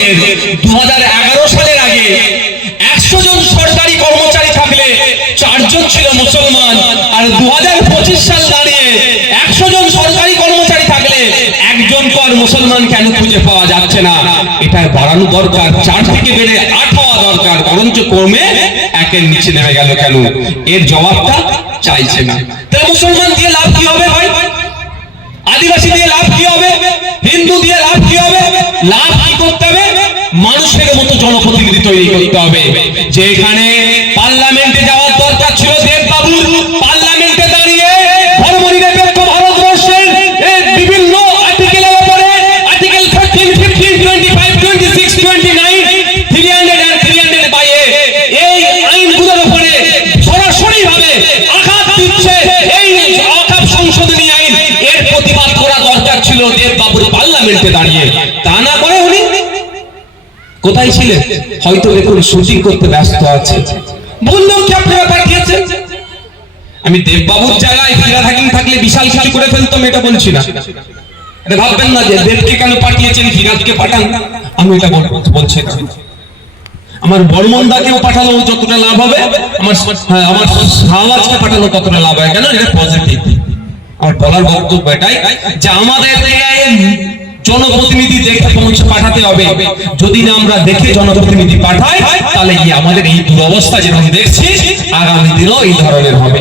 দু হাজার এগারো সালের আগে একশো জন সরকারি কর্মচারী থাকলে চারজন ছিল মুসলমান। আর দু সাল দাঁড়িয়ে একশো জন সরকারি কর্মচারী থাকলে একজন কর মুসলমান কেন খুঁজে পাওয়া যাচ্ছে না? এটা বাড়ানো দরকার, চার থেকে বেড়ে আট হওয়া দরকার, বরঞ্চ কমে একের নিচে নেমে গেল কেন? এর জবাবটা চাইছে না। তাহলে মুসলমান দিয়ে লাভ কি হবে ভাই? আদিবাসী দিয়ে লাভ কি হবে? হিন্দু দিয়ে লাভ কি হবে? লাভ মানুষের মতো জনপ্রতিনিধি তৈরি করতে হবে। যে এখানে পার্লামেন্টে যাওয়ার দরকার ছিল দেববাবু, পার্লামেন্টে দাঁড়িয়ে এই এই দরকার ছিল দাঁড়িয়ে। তা না কোথায় ছিলেন হয়তো দেখুন শুটিং করতে ব্যস্ত আছে। বললাম কি আপনারা পাঠিয়েছেন আমি দেববাবুর জায়গায় ফিরা থাকিং থাকলে বিশাল কিছু করে ফেলতাম এটা বলছি না। ভাববেন না যে দেবকে কেন পাঠিয়েছেন ফিরাজকে পাঠান? আমি এটা বল- বলছি না। আমার বর্মনদাকেও পাঠানো যতটা লাভ হবে আমার হ্যাঁ, আমার সমাজকে পাঠানো ততটা লাভ হয় কেন? এটা পজিটিভ আমার বলার বক্তব্য এটাই যে আমাদের জনপ্রতিনিধি দেখে পৌঁছে পাঠাতে হবে। যদি না আমরা দেখে জনপ্রতিনিধি পাঠাই, তাহলে কি আমাদের এই দুরবস্থা যেরকম দেখছি, আগামী দিনও এই ধরনের হবে।